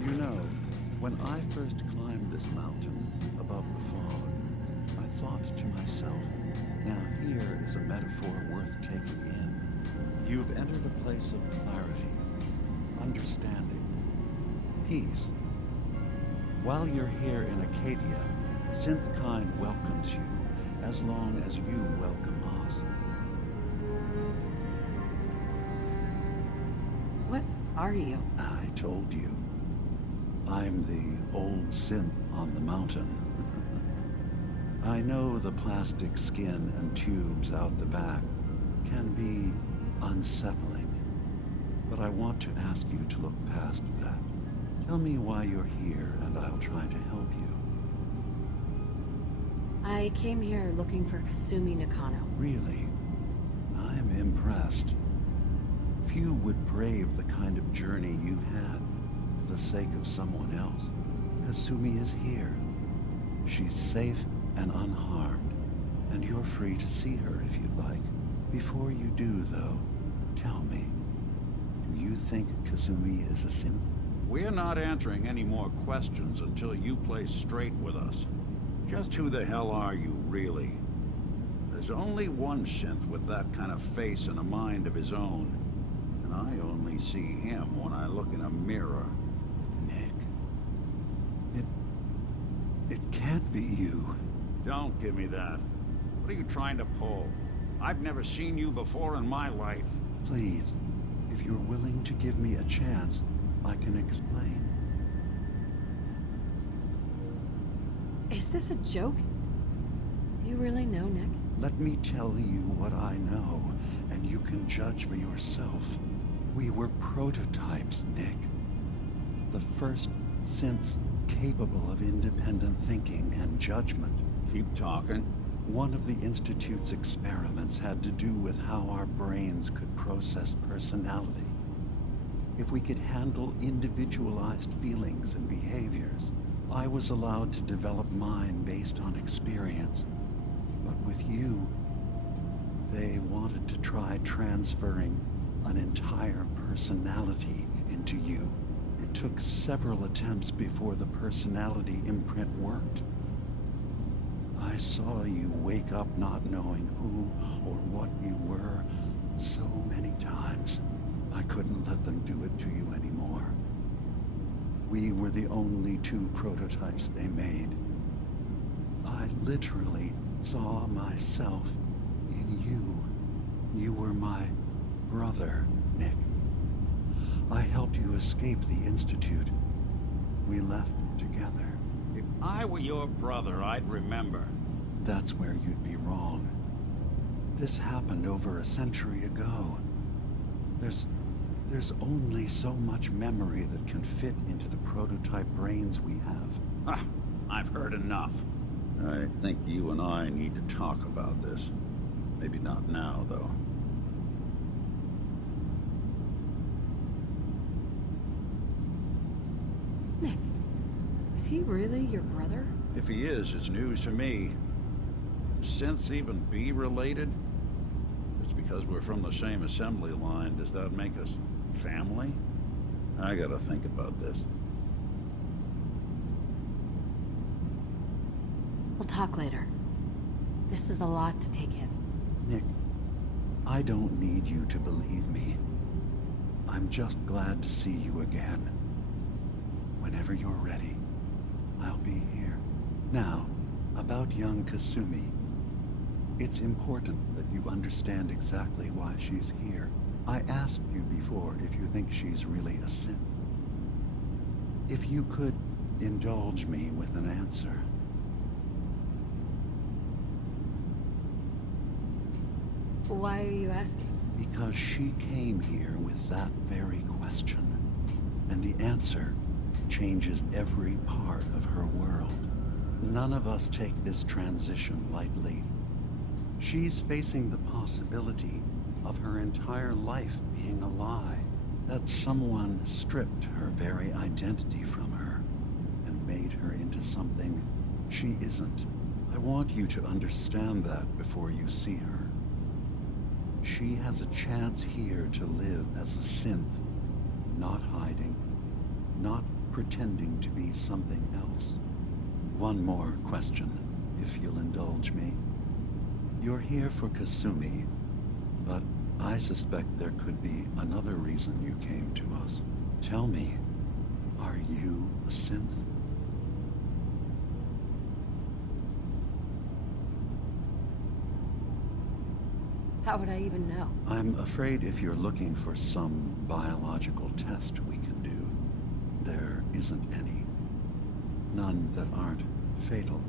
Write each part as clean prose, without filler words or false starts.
You know, when I first climbed this mountain above the fog, I thought to myself, now here is a metaphor worth taking in. You've entered a place of clarity, understanding, peace. While you're here in Acadia, Synthkind welcomes you as long as you welcome us. What are you? I told you. I'm the old synth on the mountain. I know the plastic skin and tubes out the back can be unsettling, but I want to ask you to look past that. Tell me why you're here, and I'll try to help you. I came here looking for Kasumi Nakano. Really? I'm impressed. Few would brave the kind of journey you've had for the sake of someone else. Kasumi is here. She's safe and unharmed, and you're free to see her if you'd like. Before you do, though, tell me, do you think Kasumi is a synth? We're not answering any more questions until you play straight with us. Just who the hell are you, really? There's only one synth with that kind of face and a mind of his own. And I only see him when I look in a mirror. Nick. It can't be you. Don't give me that. What are you trying to pull? I've never seen you before in my life. Please, if you're willing to give me a chance, I can explain. Is this a joke? Do you really know, Nick? Let me tell you what I know, and you can judge for yourself. We were prototypes, Nick. The first synths capable of independent thinking and judgment. Keep talking. One of the Institute's experiments had to do with how our brains could process personality. If we could handle individualized feelings and behaviors, I was allowed to develop mine based on experience. But with you, they wanted to try transferring an entire personality into you. It took several attempts before the personality imprint worked. I saw you wake up not knowing who or what you were so many times. I couldn't let them do it to you anymore. We were the only two prototypes they made. I literally saw myself in you. You were my brother, Nick. I helped you escape the Institute. We left together. If I were your brother, I'd remember. That's where you'd be wrong. This happened over a century ago. There's only so much memory that can fit into the prototype brains we have. Ah, I've heard enough. I think you and I need to talk about this. Maybe not now, though. Nick, is he really your brother? If he is, it's news to me. Can synths even be related? Just because we're from the same assembly line, does that make us family? I gotta think about this. We'll talk later. This is a lot to take in. Nick, I don't need you to believe me. I'm just glad to see you again. Whenever you're ready, I'll be here. Now, about young Kasumi. It's important that you understand exactly why she's here. I asked you before if you think she's really a synth. If you could indulge me with an answer. Why are you asking? Because she came here with that very question. And the answer changes every part of her world. None of us take this transition lightly. She's facing the possibility of her entire life being a lie. That someone stripped her very identity from her and made her into something she isn't. I want you to understand that before you see her. She has a chance here to live as a synth, not hiding, not pretending to be something else. One more question, if you'll indulge me. You're here for Kasumi, but I suspect there could be another reason you came to us. Tell me, are you a synth? How would I even know? I'm afraid if you're looking for some biological test we can do, there isn't any. None that aren't fatal.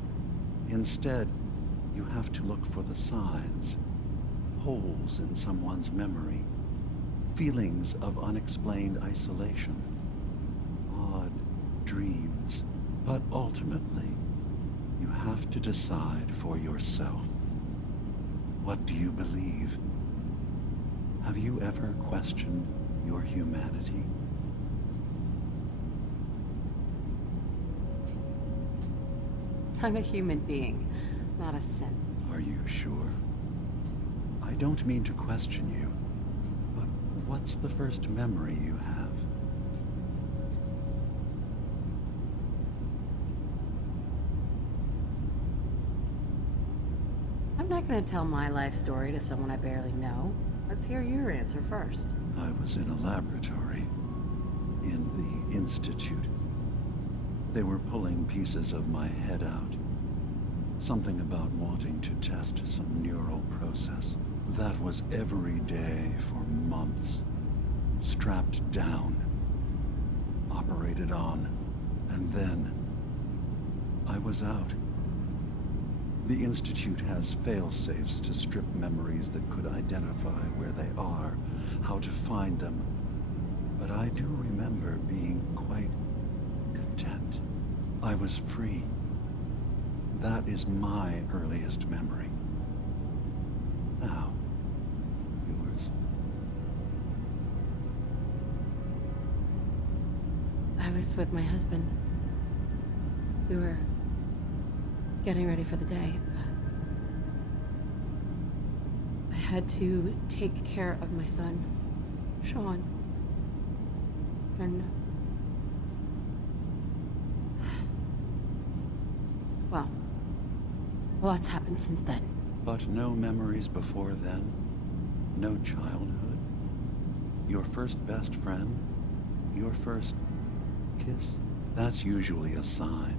Instead, you have to look for the signs. Holes in someone's memory. Feelings of unexplained isolation. Odd dreams. But ultimately, you have to decide for yourself. What do you believe? Have you ever questioned your humanity? I'm a human being, not a synth. Are you sure? I don't mean to question you, but what's the first memory you have? I'm not gonna tell my life story to someone I barely know. Let's hear your answer first. I was in a laboratory, in the Institute. They were pulling pieces of my head out. Something about wanting to test some neural process. That was every day for months. Strapped down, operated on, and then I was out. The Institute has fail-safes to strip memories that could identify where they are, how to find them. But I do remember being quite content. I was free. That is my earliest memory. Now, yours. I was with my husband. We were getting ready for the day. I had to take care of my son, Sean. And well, lots happened since then. But no memories before then? No childhood? Your first best friend? Your first kiss? That's usually a sign.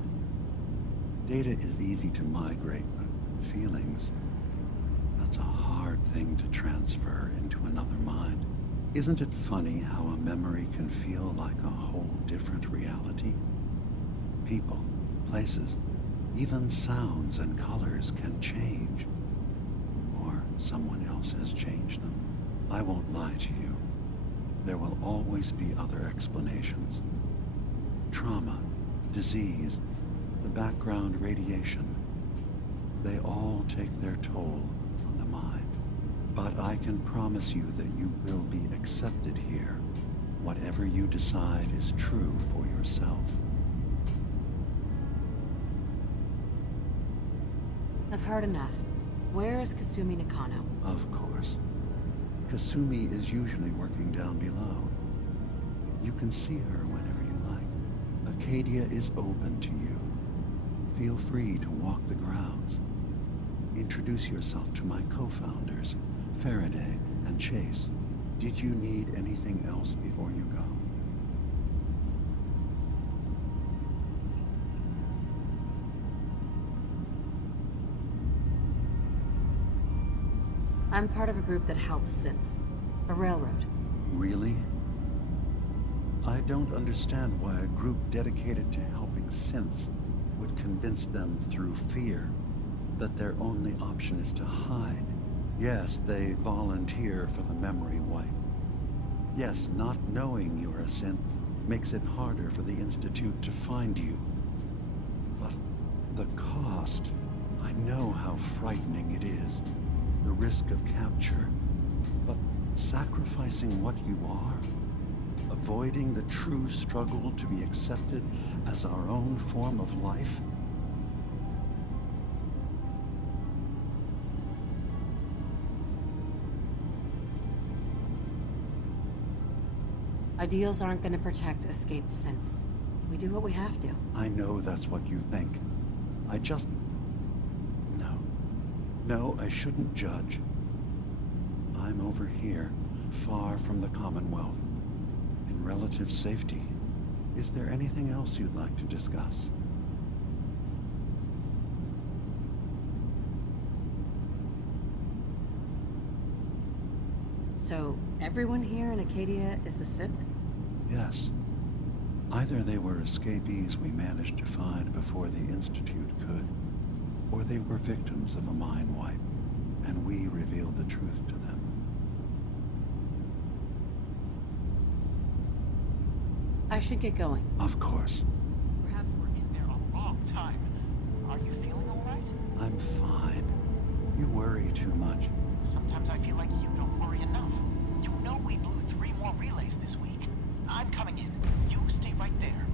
Data is easy to migrate, but feelings, that's a hard thing to transfer into another mind. Isn't it funny how a memory can feel like a whole different reality? People, places, even sounds and colors can change. Or someone else has changed them. I won't lie to you. There will always be other explanations. Trauma, disease, the background radiation. They all take their toll on the mind. But I can promise you that you will be accepted here. Whatever you decide is true for yourself. I've heard enough. Where is Kasumi Nakano? Of course. Kasumi is usually working down below. You can see her whenever you like. Acadia is open to you. Feel free to walk the grounds. Introduce yourself to my co-founders, Faraday and Chase. Did you need anything else before you go? I'm part of a group that helps synths. A railroad. Really? I don't understand why a group dedicated to helping synths would convince them through fear that their only option is to hide. Yes, they volunteer for the memory wipe. Yes, not knowing you're a synth makes it harder for the Institute to find you. But the cost, I know how frightening it is. The risk of capture. But sacrificing what you are, avoiding the true struggle to be accepted as our own form of life. Ideals aren't going to protect escaped synths. We do what we have to. I know that's what you think. I just... No. No, I shouldn't judge. I'm over here, far from the Commonwealth, in relative safety. Is there anything else you'd like to discuss? So, everyone here in Acadia is a Sith? Yes. Either they were escapees we managed to find before the Institute could, or they were victims of a mind wipe, and we revealed the truth to them. I should get going. Of course. Perhaps we're in there a long time. Are you feeling all right? I'm fine. You worry too much. Sometimes I feel like you don't worry enough. You know we blew 3 more relays this week. I'm coming in. You stay right there.